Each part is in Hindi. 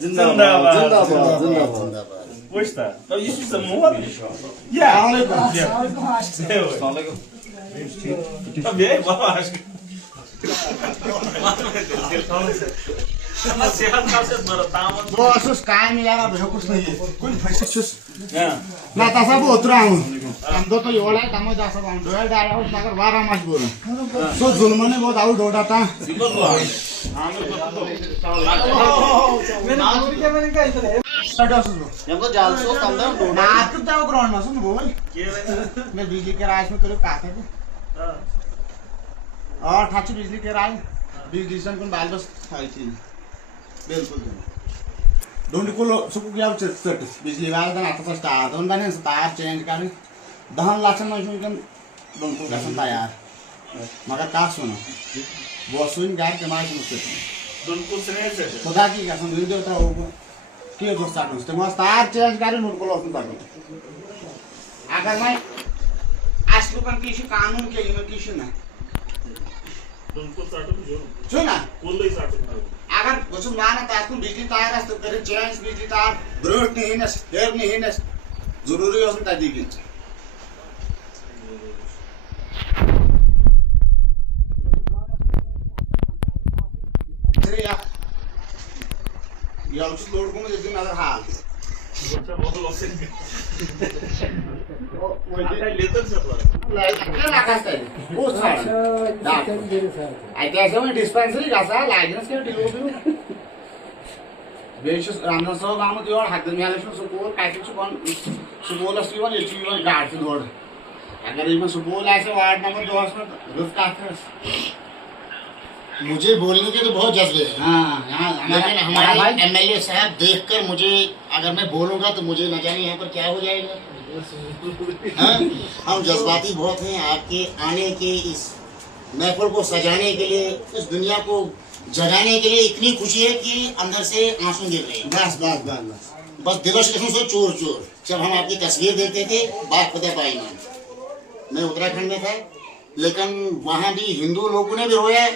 जिंदाबाद Почта. No, isso é muito. Yeah. Tá bem, acho que. Bosses काम मिलाएर भयो कुछ नहीं कुछ पैसा छुस ना तसा वो उतरा हूँ हम दो तो योड़ा है तमो जा सब हम डोल डाला हूँ मगर 12 मास बोल सो जुल्म ने बहुत आउट होता था हमको जाल सो कम दाम दो ना तो जाओ ग्राउंड में सुन बोल मैं बिजली के राज में करूँ काटे को और ठाची बिजली के राज बिजली सन कौन बाल बस खाई थी बिल्कुल दोनों को सब क्या चट बिजली वाला तो आता था स्टार दोनों बने स्टार चेंज करने 10 लाख में जो कम दोनों को कैसे तैयार मगर का सुनो वो सुन गाय के मार सुनते दोनों को सुने से खुदा की कसम वीडियो तो वो क्यों दोस्त आते हैं तो स्टार चेंज करने उनको लौट पाते अगर मैं आज लोग का किसी कानून के लिए किसी ना दोनों को साटो जो सुना कोल ही साटो अगर वसुम लाना ताकू बिजली तार है तो करे चेंज बिजली तार ब्रोड नहीं है ना हेयर नहीं है ना जरूरी है उसमें तादीगी चलिए यार उस लोड को मुझे दिन अगर हाल अच्छा बहुत लोग से वो लेटर से क्या लागत है वो सर आई कैसे में डिस्पेंसरी का सा लाइसेंस के डिलो भी बेशक रामदास साहब आम तो और हाथ में आले सुपोल काटे सुपोल सुपोल अस्तीवन ये चीज गार्ड से दौड़ अगर इसमें सुपोल ऐसे वार्ड नंबर 2 में रुक काटे मुझे बोलने के तो बहुत जज्बे हैं हां लेकिन हमारे एमएलए साहब देखकर मुझे अगर मैं बोलूंगा तो मुझे न जाने यहाँ पर क्या हो जाएगा हाँ? हम जज्बाती बहुत हैं आपके आने के इस महफिल को सजाने के लिए इस दुनिया को जगाने के लिए इतनी खुशी है कि अंदर से आंसू गिर रहे हैं बस बस दिवस कसम से चोर चोर जब हम आपकी तस्वीर देखते थे बात खुदा पाईमान मैं उत्तराखंड में था लेकिन वहाँ भी हिंदू लोगों ने भी रोया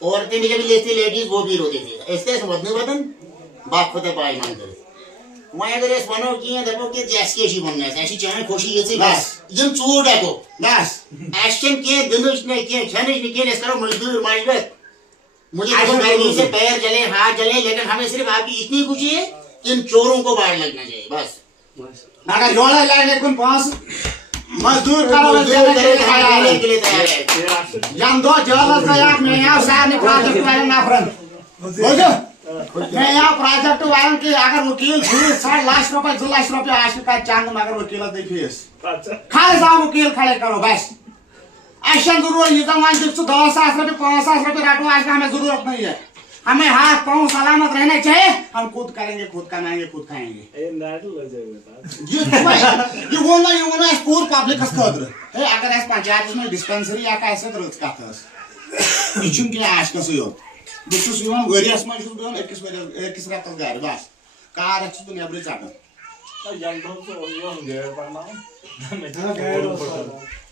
औरतें भी जब लेती लेडीज वो भी रोती थी ऐसे वदन वदन बात खुदा पाईमान करे वहाँ अगर इस वनो की है देखो कि जैसी ऐसी बनना है ऐसी चाहे खुशी ये थी बस जब चोर डाको बस एक्शन के दिनुष ने किए छनिश ने किए इस करो मजदूर माइबत मुझे गर्मी से पैर जले हाथ जले लेकिन हमें सिर्फ आपकी इतनी खुशी है कि इन चोरों को बाहर लगना चाहिए बस अगर जोड़ा लाने कौन पास मजदूर करो के लिए तैयार है जन दो जवाब का यार मैं यहाँ साहब ने प्रोजेक्ट वाले ना फ्रंट बोलो मैं यहाँ प्रोजेक्ट वाले की अगर वकील 2.5 लाख रुपए 2 लाख रुपए आज का चांद मगर वकील देखिए खाली जाओ वकील खड़े करो बस एक्शन जरूर ये तो मान 10 लाख रुपए 5 लाख रुपए काटो आज का हमें जरूरत नहीं है हमें हाथ पांव सलामत रहने चाहिए हम खुद करेंगे खुद कमाएंगे खुद खाएंगे ये बोलना पूर पब्लिक खतर है अगर ऐसे पंचायत में डिस्पेंसरी या कैसे तो का इचुम के आज का सुयो बिल्कुल सुयो वेरियस में जो दोन 21 रात गार बस कार अच्छी दुनिया बड़ी चाटा जंगलों से वो गैर पाना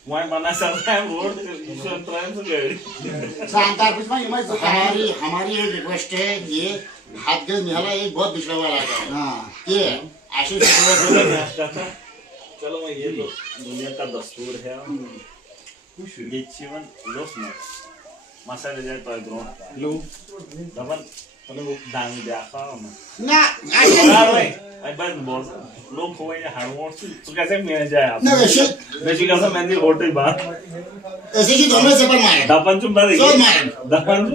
वहाँ बना सकता है रोड ट्रेन से गए शानदार कुछ में हमारी एक रिक्वेस्ट है ये हाथ गज निहाला एक बहुत पिछड़ा वाला है हाँ ये ऐसे चलो मैं ये तो दुनिया का दस्तूर है ये जीवन लोग ना मसाले जाए तो ग्रोन लोग दबन तो वो दांग देखा ना आई बात बोल लोग हुए ये हार्डवर्क तो कैसे मिल जाए आप ना वैसे कैसे मैंने होटल बात ऐसे ही दोनों से पर मारे दपन चुप बात सो मारे दपन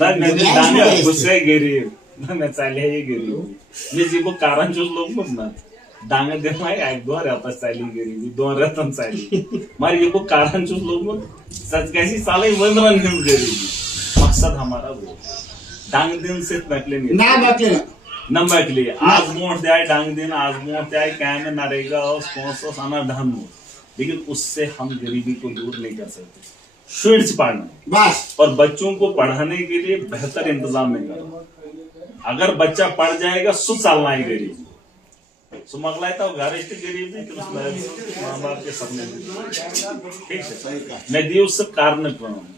दांग दांग गुस्से गिरी मैं चाले ये गिरी मैं जी को कारण जो लोग मत ना दांग दे मैं एक दो रहता चाली गिरी दो रहता चाली मार ये को कारण जो लोग मत सच कैसी साले वंदन हम गिरी मकसद हमारा वो डांग दिन से बैठले नहीं ना बैठले न बैठले आज मोड़ दे आए डांग दिन आज मोड़ दे आए क्या में नरेगा और स्पॉन्सर साना धन लेकिन उससे हम गरीबी को दूर नहीं कर सकते शुरू से पढ़ना बस और बच्चों को पढ़ाने के लिए बेहतर इंतजाम में करो अगर बच्चा पढ़ जाएगा सुख सालना ही गरीब सो मगलायता घर गरीब माँ बाप के सपने मे दिव सह कर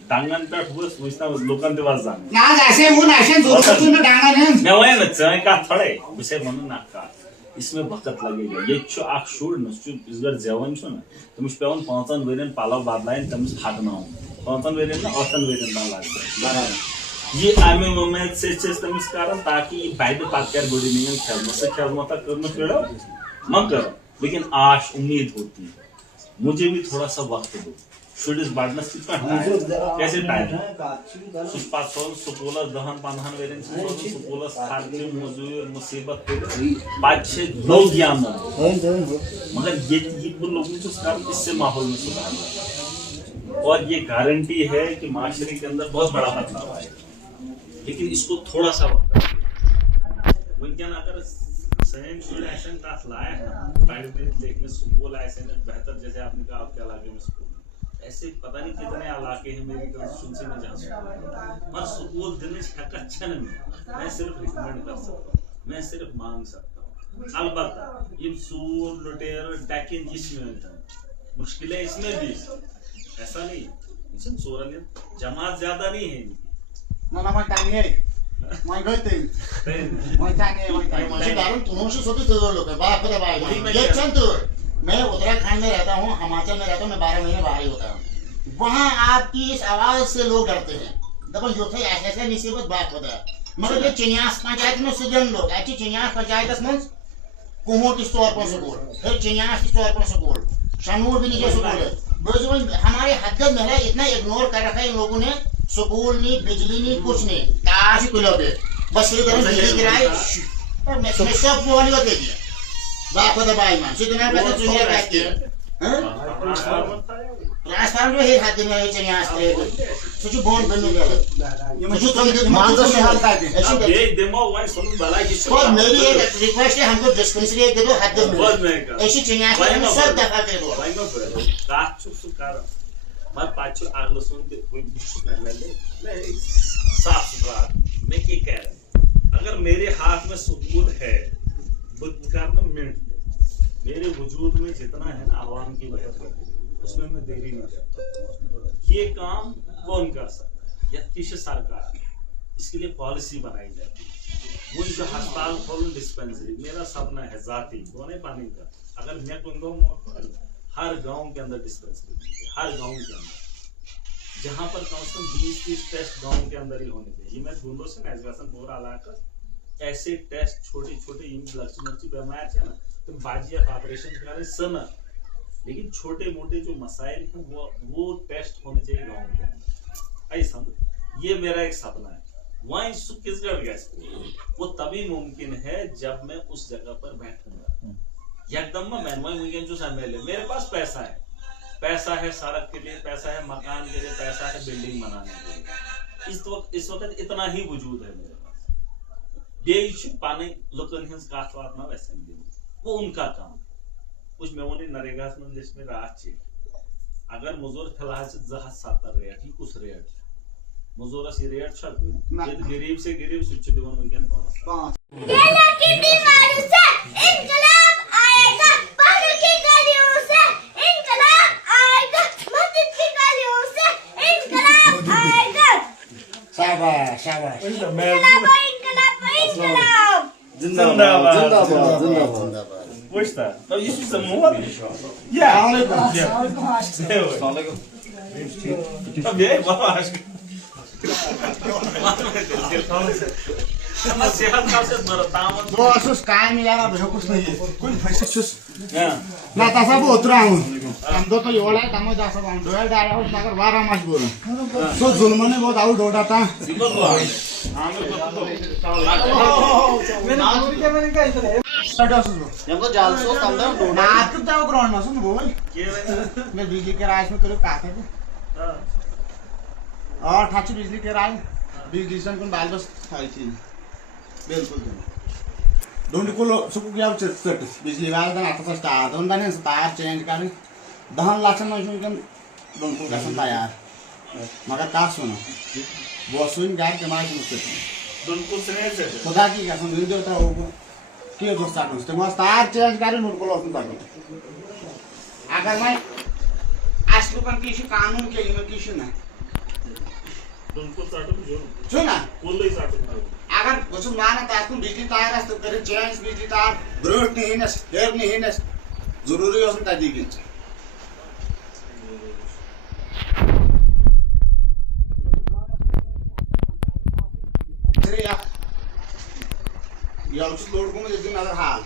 डांगन पे वुचना लुकन दिवस जान ऐसे वो ऐसे दो में डांगन है मे वन ना चे कत थोड़े बे वन ना कत इसमें वक्त लगेगा ये शुर इस गर जेवन ना तमिस पे 5 वन पलव बदलान तमिस हगन 5 वन ना 8 वन लग ये आमे मोमेंट से तमिस कर ताकि ये बैड पत कर गुड इवनिंग खेल से खेलना तक कर मगर लेकिन आश उम्मीद होती है मुझे भी थोड़ा सा वक्त दो शुडिस बढ़नस कैसे टाइम स्कूल 10-15 वन स्कूल खर्च मजूर मुसीबत लोग मगर ये लोग कर इससे माहौल में सुधार और ये गारंटी है कि माशरे के अंदर बहुत बड़ा बदलाव आएगा लेकिन इसको थोड़ा सा वक्त वनकन अगर सैन शुड ऐसा तथ लायक देखने स्कूल ऐसे बेहतर जैसे आपने कहा आपके इलाके में स्कूल ऐसे पता नहीं कितने इलाके हैं मेरी कंस्टिट्यूंसी में जहाँ स्कूल पर स्कूल दिन मैं सिर्फ रिकमेंड कर सकता हूँ मैं सिर्फ मांग सकता हूँ अलबत्ता ये सूर लुटेर डैकिन जिसमें मुश्किलें इसमें भी ऐसा नहीं सोरल जमात ज्यादा नहीं है मैं उत्तराखंड में रहता हूँ हिमाचल में रहता हूँ मैं 12 महीने बाहर ही होता हूँ वहाँ आपकी इस आवाज से लोग डरते हैं देखो जो थे ऐसे निसीबत बात होता है मगर ये चिन्यास पंचायत में सुजन लोग अच्छी चिन्यास पंचायत में कुहों की स्टोर पर स्कूल फिर चिन्यास की स्टोर पर स्कूल शनूर भी नीचे स्कूल है हमारे हद में है इतना इग्नोर कर रखा है इन लोगों ने स्कूल नहीं बिजली नहीं कुछ नहीं ताश खुलो पे बस सिर्फ बिजली गिराए मैं सब वाली होते हैं बाप को दबाई मान सिद्धना पैसे चुनिया बैठ के ट्रांसफार्मर में ही हाथ में है चनिया आस्ते सोचो बोन बनने वाला ये मुझे तो मानसर में हाल का है ये डेमो वन सुन भला ये और मेरी एक रिक्वेस्ट है हमको डिस्पेंसरी दे दो हद में ऐसी चनिया आस्ते हम सब दफा दे दो काट चुप सुकार मैं पाछो अगले सुन के कोई मैं साफ सुथरा मैं क्या कह रहा अगर मेरे हाथ में सुकून है मिनट मेरे वजूद में जितना है ना आवाम की बेहतर उसमें मैं देरी नहीं करता ये काम कौन कर सकता या किस सरकार इसके लिए पॉलिसी बनाई जाती है वो जो अस्पताल खोलूं डिस्पेंसरी मेरा सपना है जाती दोनों पानी का अगर मैं कहूँ हर गांव के अंदर डिस्पेंसरी हर गांव के अंदर जहां पर कम से कम 20-30 टेस्ट गांव के अंदर ही होने चाहिए मैं ढूंढो से ना पूरा इलाका ऐसे टेस्ट छोटे छोटे लक्ष्मी बीमार है ना तो बाजी ऑपरेशन करें सन लेकिन छोटे मोटे जो मसाइल हैं वो टेस्ट होने चाहिए गाँव के अंदर ऐसा ये मेरा एक सपना है वहीं किसगढ़ गया वो तभी मुमकिन है जब मैं उस जगह पर बैठूंगा एकदम मैं मुमकिन जो एमएलए मेरे पास पैसा है सड़क के लिए पैसा है मकान के लिए पैसा है बिल्डिंग बनाने के लिए इस वक्त इतना ही वजूद है मेरे पानी लुकन हज कत वातना असेंबली वो उनका काम कुछ मे वो नरेगा में रात अगर मजूर फिलहाल 270 रेट ये कुछ रेट मजूरस ये रेट गरीब से गरीब सह दिवान वनकन शाबाश शाबाश जिंदाबाद जिंदाबाद जिंदाबाद पूछता तो ये चीज मोहर या अस्सलाम वालेकुम अब ये बात सेहत का से बरतावन तो असुस काय मिलेगा भे कुछ नहीं है कोई फैसे छुस ना तसा वो उतरा हूं हम दो तो योला है तमो जा सब हम दोया डाला उस नगर 12 मास बोल सो जुल्म ने बहुत आउट होता था मैं नाम के मैंने कहा इधर है हमको जालसो अंदर डोडा नाक तो ग्राउंड में सुन बोल मैं बिजली के राज में करो काथे और ठाची बिजली के राज बिजली सन कोन बाल बस खाई थी बिल्कुल दोन को सुकु गया चट बिजली वाला का आता था दोन दाने तार चेंज कर 10 लाख में सुन दोन को का तैयार मगर का सुनो वो सुन गाय के मार सुन दोन को से खुदा की कसम दे देता हो चीज तम तार चेंज कर अगर वह लुकन की कानून के ना अगर बहुत माना तक बिजली तार तो कर चेंज बिजली तार ब्रोट हेनस हेर हेनस जरूरी तक लोड को नजर हाल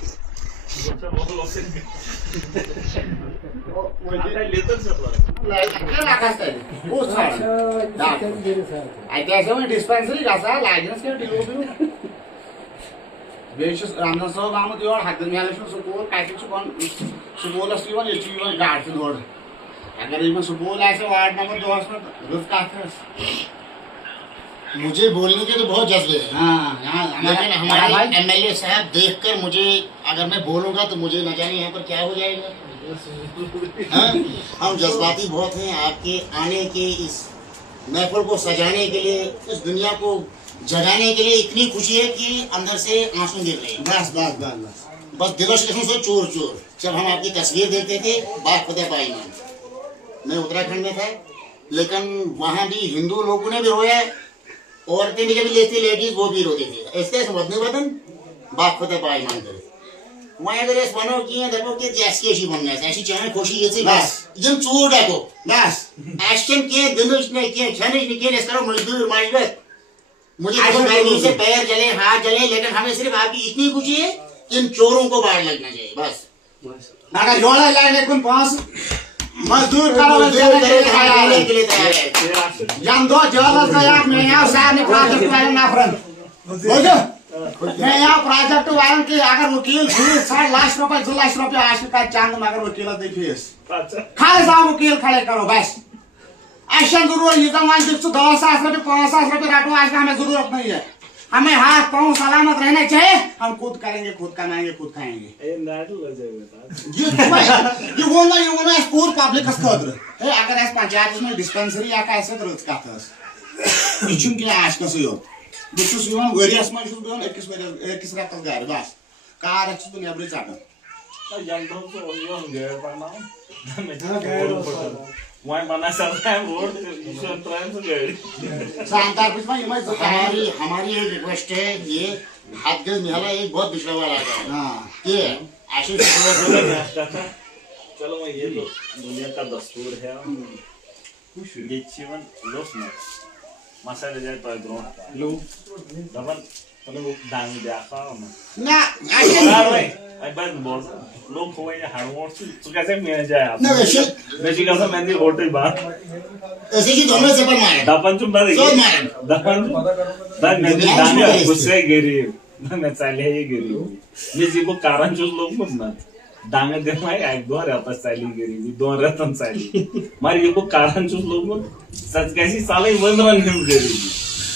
डिस्पेंसरी लाइसेंस रामदास साहब आमुत योर हदन महल स्कूल स्कूलस गाड़ से लोड अगर स्कूल वार्ड नंबर 2 मुझे बोलने के तो बहुत जज्बे हैं। हाँ, लेकिन हमारे एमएलए साहब देखकर मुझे, अगर मैं बोलूंगा तो मुझे न जाने यहाँ पर क्या हो जाएगा। हाँ? हम जज्बाती बहुत हैं। आपके आने के इस महफिल को सजाने के लिए, इस दुनिया को जगाने के लिए इतनी खुशी है कि अंदर से आंसू गिर रहे हैं। बस बस बस बस बस दिलों से से चोर चोर। जब हम आपकी तस्वीर देखते थे बाग खुदा पाईमान, मैं उत्तराखंड में था, लेकिन वहाँ भी हिंदू लोगों ने भी रोया, औरतें भी जब लेती लेडीज वो भी रोती थी। ऐसे वदन वदन बाग खुदा पाईमान करे वहाँ अगर ऐसे बनो कि दबो के जैसे ऐसी बनना है ऐसी चाहे खुशी ये से बस जम चोर डाको बस एक्शन के दिनों ने के छने ने के करो मजदूर माइगत मुझे तो गर्मी से पैर जले हाथ जले, लेकिन हमें सिर्फ आपकी इतनी खुशी है इन चोरों को बाहर लगना चाहिए बस। अगर जोड़ा लाने कुन पास मजदूर करो के लिए तैयार है। जम दो जवाब का यार मैं यहाँ साहब ने प्रोजेक्ट वाले नाफरन बोलो मैं यहाँ प्रोजेक्ट वाले की अगर वकील फीस 7 लाख रुपए 2 लाख रुपए आज का चांद मगर वकील दे फीस खाली साहब वकील खड़े करो बस। एक्शन जरूर ये जमान दिख 10 लाख रुपए 5 लाख रुपए काटो आज का हमें जरूरत नहीं है। हमें हाथ पांव सलामत रहना चाहिए। हम खुद करेंगे, खुद कमाएंगे, खुद खाएंगे। ये वो ना पूर पब्लिक खतर है। अगर ऐसे पंचायत में डिस्पेंसरी या कैसे तरह का था इचुन के आज का से यो बिचुस योन वेरियस में शुरू दोन 21 रात तक गार बस कार एक्स तो नेबरे जाता जंगल तो योन गेर पाना मैं वहाँ बना सकता है रोड शानदार कुछ में हमारी एक रिक्वेस्ट है। ये हाथ गज निहाला एक बहुत पिछड़ा वाला है। हाँ ये ऐसे चलो ये तो दुनिया का दस्तूर है। ये जीवन लोस में मसाले जाए तो ग्रोन लो दबन तो दांग देखा ना आई बात बोल लोग हो ये हार्डवर्क तो कैसे मिल जाए आप ना वैसे कैसे मैंने होटल बात ऐसे ही दोनों से पर मारे दापन चुम बारे दापन दान मैं दांगा गुस्से गिरी मैं चाले ही गिरी मैं जी को कारण जो लोग मत ना दांगा दे माय एक दो रात चाली गिरी दो रात चाली मारी ये को कारण जो लोग मत सच कैसी साले वंदरन हिम गिरी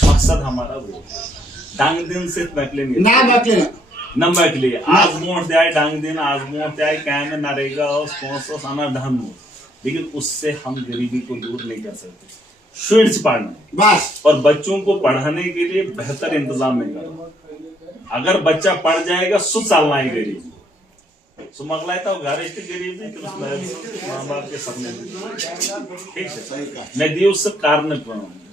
मकसद हमारा वो डांग दिन से बैठले नहीं ना बैठले नंबर के लिए आज मोड़ जाए डांग दिन आज मोड़ जाए क्या में नरेगा और स्पॉन्सर साना धन हो, लेकिन उससे हम गरीबी को दूर नहीं कर सकते। शीट्स पढ़ना बस और बच्चों को पढ़ाने के लिए बेहतर इंतजाम नहीं करो। अगर बच्चा पढ़ जाएगा सु चलना ही गरीब सुमगला था घर गरीब नहीं माँ बाप के सपने ठीक है मैं दी उससे कारण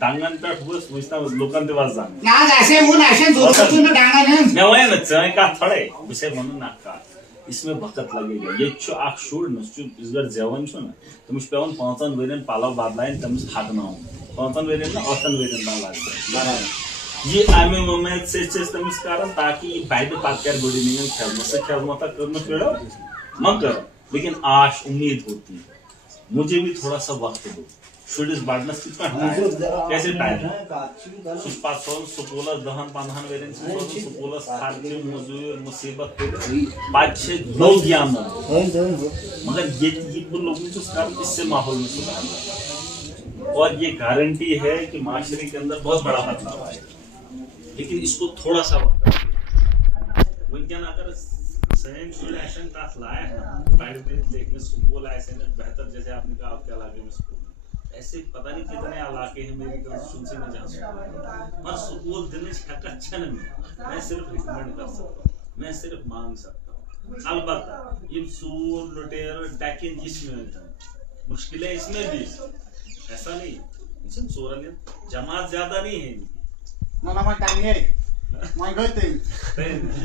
डांगन पे हुआ सोचता लोकां ते वाज जाने ना ऐसे वो नाशन जरूरत में डांगन है मैं वही न चाहे का थड़े विषय म्हणून ना का इसमें वक्त लगेगा। ये छु आख शूड न छु इसगर जेवण छु ना तुम पेवन 5 वेरिएंट पालाव बादलाइन तुम हागना हो 5 वेरिएंट ना 8 वेरिएंट ना लागते ये आमे मोमेंट से तुम कारण ताकि बाइड पाकर बड़ी नहीं खेलना करना पड़ो मगर लेकिन आश उम्मीद होती है मुझे भी थोड़ा सा वक्त दो शुड इस बढ़ना कैसे टाइम सुपातोल सुपोलस दहन पंधन वेरिन सुपोलस खाद्य मजदूर मुसीबत बात से लोग ज्ञान मगर ये लोगों को कारण इससे माहौल में सुधार और ये गारंटी है कि माशरे के अंदर बहुत बड़ा बदलाव आएगा, लेकिन इसको थोड़ा सा वैज्ञान अगर सैन शुड एक्शन का लाया है बाइड में देखने स्कूल ऐसे बेहतर जैसे आपने कहा आपके इलाके में स्कूल ऐसे पता नहीं कितने इलाके हैं मेरी कंस्टिट्यूंसी में जहाँ पर स्कूल दिन अच्छा नहीं मैं सिर्फ रिकमेंड कर सकता हूँ। मैं सिर्फ मांग सकता हूँ। अलबत्ता ये सूर लुटेर डैकिन इसमें मुश्किल है, इसमें भी ऐसा नहीं इसमें चोरन जमात ज्यादा नहीं है इनकी। ना मैं टांगे मैं गते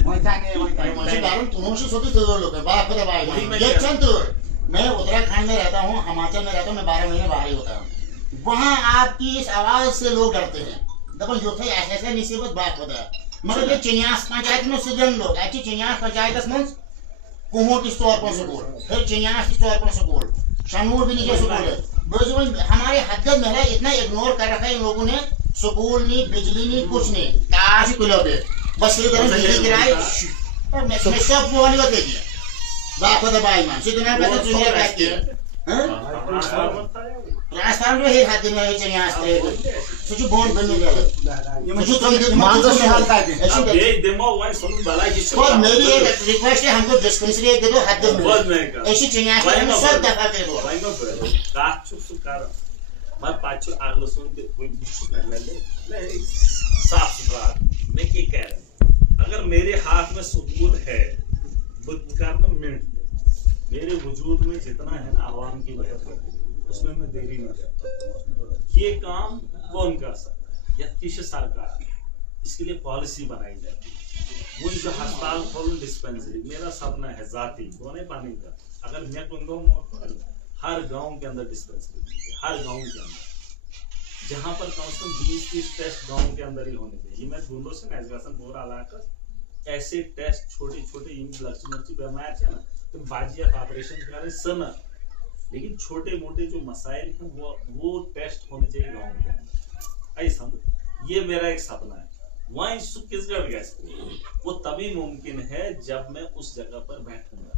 मैं टांगे मुझे कारण तुम से सोते तो लोग बाप का भाई ये चंद मैं उत्तराखंड में रहता हूँ, हिमाचल में रहता हूँ, मैं 12 महीने बाहर ही होता हूँ। वहाँ आपकी इस आवाज से लोग डरते हैं। देखो जो थे ऐसे निसीबत बात होता है मगर ये चिन्यास पंचायत में सजन लोग अच्छी चिन्यास पंचायत में कुहोट इस तौर पर स्कूल, फिर चिन्यास इस तौर पर स्कूल, शनूर भी नीचे स्कूल है। हमारे हद महिला इतना इग्नोर कर रखा है इन लोगों ने, स्कूल नहीं, बिजली नहीं, कुछ नहीं, ताश किलो पे बस ये तरह बिजली गिराए मैं सब बोली होते हैं बाप का भाई मान सिद्धना पैसे तुझे बैठती है ट्रांसफार्मर जो है हाथ में चिन्यास थे कुछ बोन बनने वाला ये मुझे तो मानस में हाल का है अब ये डेमो वाई सुन भला ये और मेरी एक रिक्वेस्ट है हमको डिस्पेंसरी दे दो हद में ऐसी चिन्यास में सब दफा दे दो भाई नो काचु सुकार मैं पाछो आगलो सुन के कोई कुछ नहीं ले साफ सुथरा मैं क्या कह रहा अगर मेरे हाथ में सुकून है बुद्धकार में मिनट मेरे वजूद में जितना है ना आवाम की बेहतरी उसमें मैं देरी नहीं करता। ये काम कौन कर सकता या किस सरकार इसके लिए पॉलिसी बनाई जाती है। वो जो अस्पताल खोलूं डिस्पेंसरी मेरा सपना है जाती दोने पानी का। अगर मैं कहूँ हर गांव के अंदर डिस्पेंसरी हर गांव के अंदर जहां पर कम से कम 20-30 टेस्ट गांव के अंदर ही होने चाहिए। मैं ढूंढो से नजगासन पूरा इलाका ऐसे टेस्ट छोटे छोटे लक्ष्मी बीमार है ना तो बाजिया ऑपरेशन करें सना लेकिन छोटे मोटे जो मसाइल हैं वो टेस्ट होने चाहिए गाँव के अंदर। ऐसा ये मेरा एक सपना है। वहीं छत्तीसगढ़ गैस वो तभी मुमकिन है जब मैं उस जगह पर बैठूंगा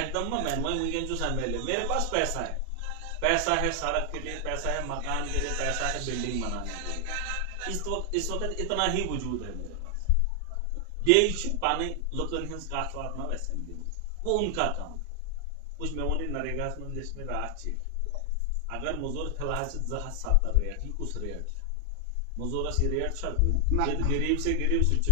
एकदम में मैं वहीं मुमकिन जो एमएलए मेरे पास पैसा है सड़क के लिए, पैसा है मकान के लिए, पैसा है बिल्डिंग बनाने के लिए। इस वक्त इतना ही वजूद है मेरे पास। ये पाने लुकन हिंस काट वातना वैसे वो उनका काम कुछ मैं वो नरेगा जिसमें रात अगर मजूर फिलहाल से 70 रेट ही कुछ रेट मजूरस ये रेट गरीब से गरीब स्विच